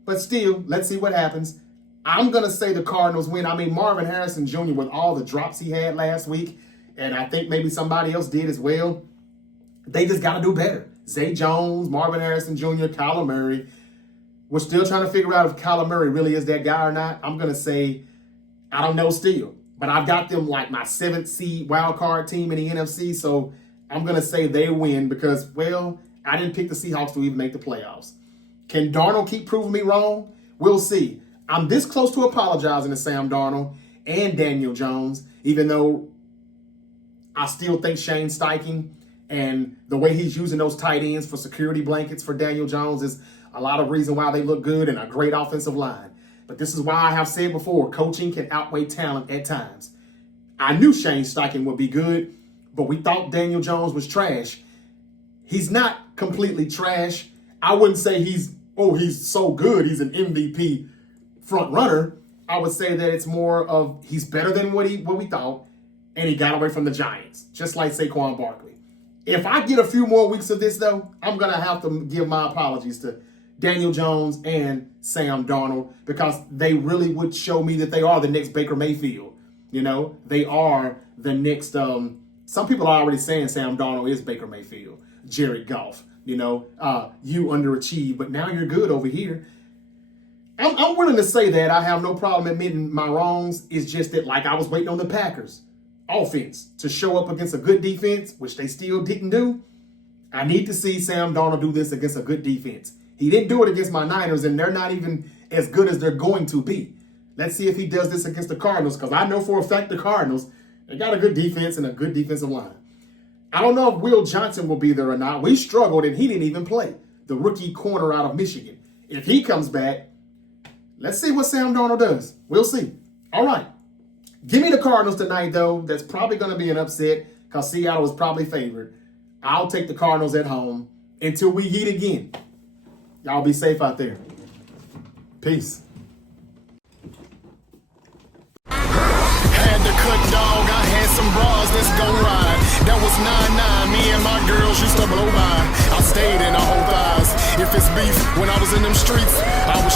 But still, let's see what happens. I'm going to say the Cardinals win. I mean, Marvin Harrison Jr., with all the drops he had last week, and I think maybe somebody else did as well, they just got to do better. Zay Jones, Marvin Harrison Jr., Kyler Murray. We're still trying to figure out if Kyler Murray really is that guy or not. I'm going to say, I don't know still. But I've got them like my 7th seed wild card team in the NFC, so I'm going to say they win because, well, I didn't pick the Seahawks to even make the playoffs. Can Darnold keep proving me wrong? We'll see. I'm this close to apologizing to Sam Darnold and Daniel Jones, even though I still think Shane Steichen and the way he's using those tight ends for security blankets for Daniel Jones is a lot of reason why they look good and a great offensive line. But this is why I have said before, coaching can outweigh talent at times. I knew Shane Steichen would be good, but we thought Daniel Jones was trash. He's not completely trash. I wouldn't say he's so good, he's an MVP front runner. I would say that it's more of he's better than what we thought, and he got away from the Giants, just like Saquon Barkley. If I get a few more weeks of this, though, I'm going to have to give my apologies to Daniel Jones and Sam Darnold because they really would show me that they are the next Baker Mayfield. You know, they are the next, some people are already saying Sam Darnold is Baker Mayfield, Jared Goff. You know, you underachieved, but now you're good over here. I'm willing to say that. I have no problem admitting my wrongs. It's just that, like, I was waiting on the Packers offense to show up against a good defense, which they still didn't do. I need to see Sam Darnold do this against a good defense. He didn't do it against my Niners, and they're not even as good as they're going to be. Let's see if he does this against the Cardinals, because I know for a fact the Cardinals, they got a good defense and a good defensive line. I don't know if Will Johnson will be there or not. We struggled, and he didn't even play. The rookie corner out of Michigan. If he comes back, let's see what Sam Darnold does. We'll see. All right. Give me the Cardinals tonight, though. That's probably going to be an upset because Seattle is probably favored. I'll take the Cardinals at home until we meet again. Y'all be safe out there. Peace. Had to cut, dog. I had some bras, let's go ride. That was 9-9. Me and my girls used to blow by. I stayed in the whole thighs. If it's beef, when I was in them streets, I was